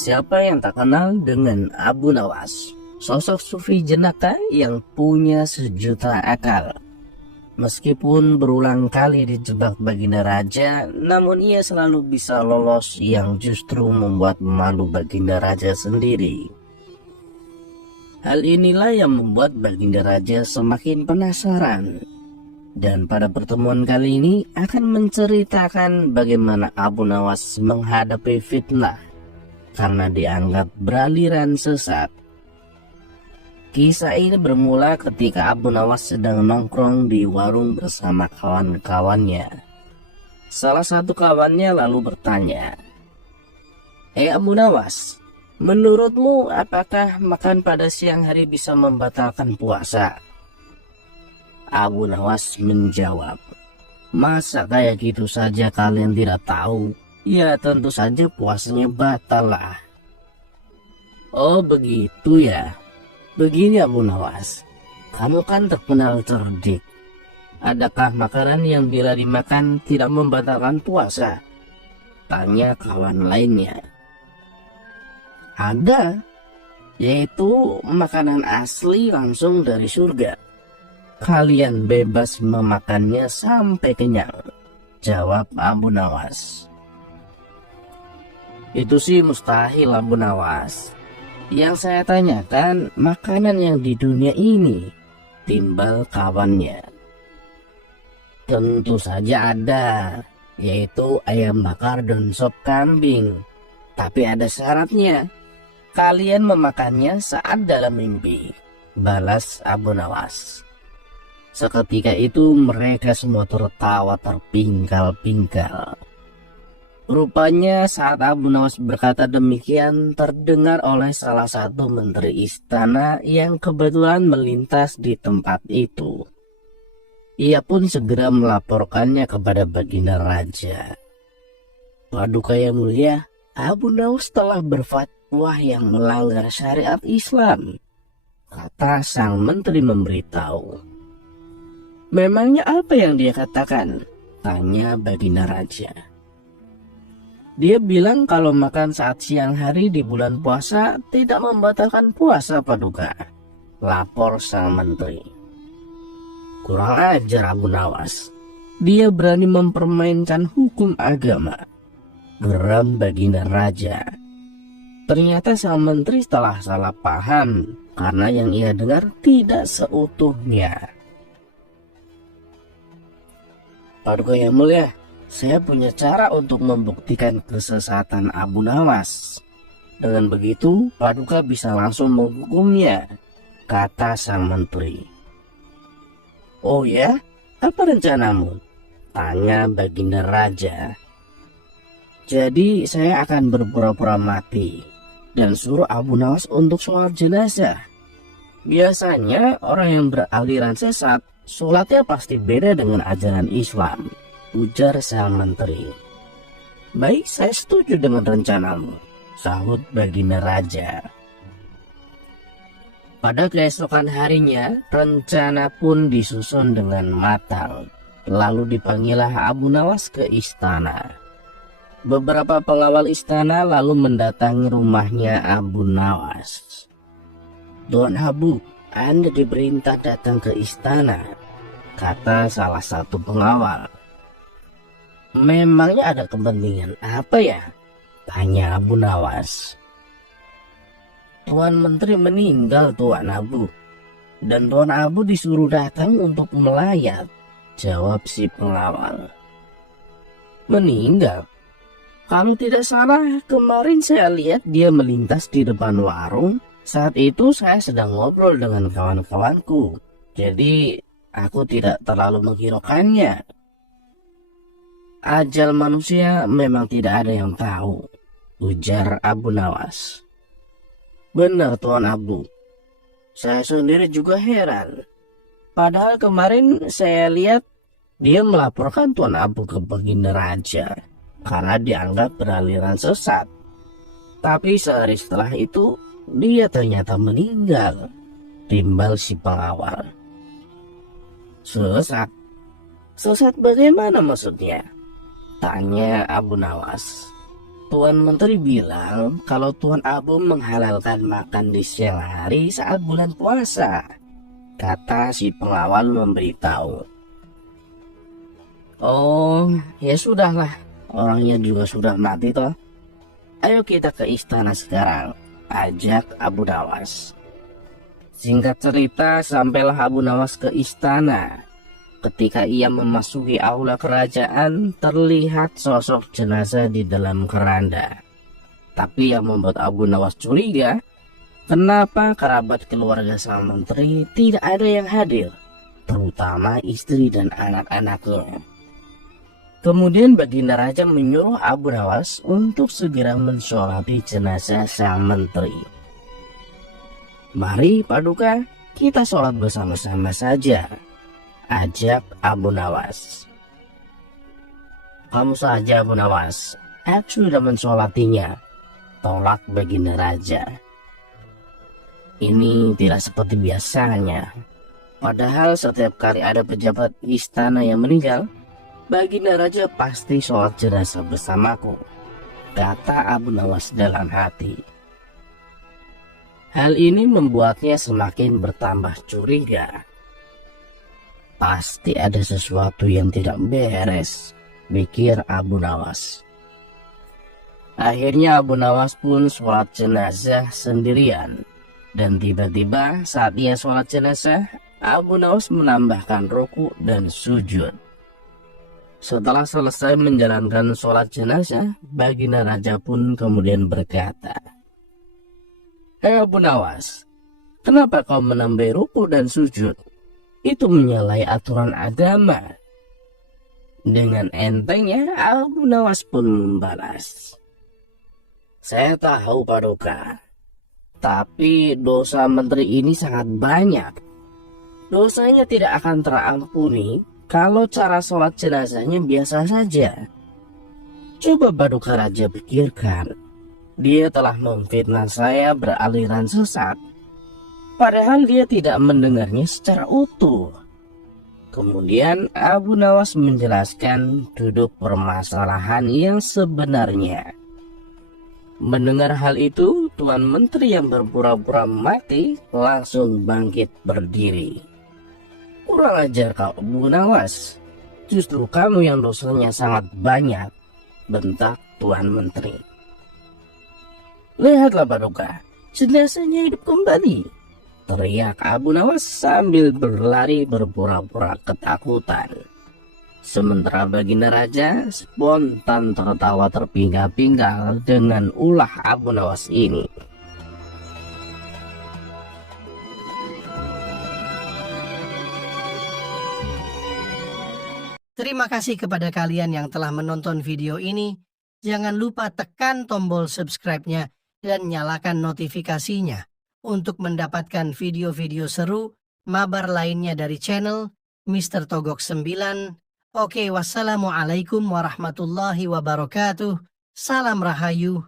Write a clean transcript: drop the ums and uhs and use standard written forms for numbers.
Siapa yang tak kenal dengan Abu Nawas, sosok sufi jenaka yang punya sejuta akal. Meskipun berulang kali dijebak Baginda Raja, namun ia selalu bisa lolos, yang justru membuat malu Baginda Raja sendiri. Hal inilah yang membuat Baginda Raja semakin penasaran. Dan pada pertemuan kali ini akan menceritakan bagaimana Abu Nawas menghadapi fitnah karena dianggap beraliran sesat. Kisah ini bermula ketika Abu Nawas sedang nongkrong di warung bersama kawan-kawannya. Salah satu kawannya lalu bertanya, Abu Nawas, menurutmu apakah makan pada siang hari bisa membatalkan puasa?" Abu Nawas menjawab, "Masa kayak gitu saja kalian tidak tahu? Ya tentu saja puasanya batal lah." "Oh begitu ya. Begini Abu Nawas, kamu kan terkenal cerdik. Adakah makanan yang bila dimakan tidak membatalkan puasa?" tanya kawan lainnya. "Ada, yaitu makanan asli langsung dari surga. Kalian bebas memakannya sampai kenyang," jawab Abu Nawas. "Itu sih mustahil Abu Nawas. Yang saya tanyakan makanan yang di dunia ini," timbal kawannya. "Tentu saja ada, yaitu ayam bakar dan sop kambing. Tapi ada syaratnya. Kalian memakannya saat dalam mimpi," balas Abu Nawas. Seketika itu mereka semua tertawa terpingkal-pingkal. Rupanya saat Abu Nawas berkata demikian terdengar oleh salah satu menteri istana yang kebetulan melintas di tempat itu. Ia pun segera melaporkannya kepada Baginda Raja. "Paduka yang mulia, Abu Nawas telah berfatwa yang melanggar syariat Islam," kata sang menteri memberitahu. "Memangnya apa yang dia katakan?" tanya Baginda Raja. "Dia bilang kalau makan saat siang hari di bulan puasa tidak membatalkan puasa, Paduka," lapor sang menteri. "Kurang ajar Abu Nawas. Dia berani mempermainkan hukum agama," geram Baginda Raja. Ternyata sang menteri telah salah paham karena yang ia dengar tidak seutuhnya. "Paduka yang mulia, saya punya cara untuk membuktikan kesesatan Abu Nawas. Dengan begitu, Paduka bisa langsung menghukumnya," kata sang menteri. "Oh ya? Apa rencanamu?" tanya Baginda Raja. "Jadi saya akan berpura-pura mati dan suruh Abu Nawas untuk sholat jenazah. Biasanya orang yang beraliran sesat sholatnya pasti beda dengan ajaran Islam," ujar sang menteri. "Baik, saya setuju dengan rencanamu," sahut Baginda Raja. Pada keesokan harinya, rencana pun disusun dengan matang. Lalu dipanggillah Abu Nawas ke istana. Beberapa pengawal istana lalu mendatangi rumahnya Abu Nawas. "Tuan Abu, Anda diperintah datang ke istana," kata salah satu pengawal. "Memangnya ada kepentingan apa ya?" tanya Abu Nawas. "Tuan Menteri meninggal, Tuan Abu, dan Tuan Abu disuruh datang untuk melayat," jawab si pengawal. "Meninggal? Kamu tidak salah, kemarin saya lihat dia melintas di depan warung. Saat itu saya sedang ngobrol dengan kawan-kawanku, jadi aku tidak terlalu menghiraukannya. Ajal manusia memang tidak ada yang tahu," ujar Abu Nawas. "Benar Tuan Abu, saya sendiri juga heran. Padahal kemarin saya lihat dia melaporkan Tuan Abu ke Baginda Raja karena dianggap beraliran sesat. Tapi sehari setelah itu dia ternyata meninggal," timbal si pengawal. "Sesat? Sesat bagaimana maksudnya?" tanya Abu Nawas. Tuan Menteri bilang kalau Tuan Abu menghalalkan makan di siang hari saat bulan puasa, kata si pengawal memberitahu. Oh, ya sudahlah, orangnya juga sudah mati toh. Ayo kita ke istana sekarang, ajak Abu Nawas. Singkat cerita, sampailah Abu Nawas ke istana. Ketika ia memasuki aula kerajaan, terlihat sosok jenazah di dalam keranda. Tapi yang membuat Abu Nawas curiga, kenapa kerabat keluarga sang menteri tidak ada yang hadir, terutama istri dan anak-anaknya. Kemudian Baginda Raja menyuruh Abu Nawas untuk segera mensolati jenazah sang menteri. Mari Paduka, kita sholat bersama-sama saja, ajak Abu Nawas. Kamu saja Abu Nawas, aku sudah mensolatinya, tolak Baginda Raja. Ini tidak seperti biasanya. Padahal setiap kali ada pejabat istana yang meninggal, Baginda Raja pasti sholat jenazah bersamaku, kata Abu Nawas dalam hati. Hal ini membuatnya semakin bertambah curiga. Pasti ada sesuatu yang tidak beres, pikir Abu Nawas. Akhirnya Abu Nawas pun sholat jenazah sendirian. Dan tiba-tiba saat ia sholat jenazah, Abu Nawas menambahkan ruku dan sujud. Setelah selesai menjalankan sholat jenazah, Baginda Raja pun kemudian berkata, "Hei Abu Nawas, kenapa kau menambah ruku dan sujud? Itu menyalahi aturan agama." Dengan entengnya Abu Nawas pun membalas, "Saya tahu Paduka, tapi dosa menteri ini sangat banyak. Dosanya tidak akan terampuni kalau cara sholat jenazahnya biasa saja. Coba Paduka Raja pikirkan, dia telah memfitnah saya beraliran sesat, padahal dia tidak mendengarnya secara utuh." Kemudian Abu Nawas menjelaskan duduk permasalahan yang sebenarnya. Mendengar hal itu, Tuan Menteri yang berpura-pura mati langsung bangkit berdiri. "Kurang ajar kau Abu Nawas, justru kamu yang dosanya sangat banyak," bentak Tuan Menteri. "Lihatlah Paduka, jenazahnya hidup kembali," teriak Abu Nawas sambil berlari berpura-pura ketakutan. Sementara Baginda Raja spontan tertawa terpinggal-pinggal dengan ulah Abu Nawas ini. Terima kasih kepada kalian yang telah menonton video ini. Jangan lupa tekan tombol subscribe-nya dan nyalakan notifikasinya untuk mendapatkan video-video seru mabar lainnya dari channel Mr. Togok 9. Oke, wassalamualaikum warahmatullahi wabarakatuh. Salam Rahayu.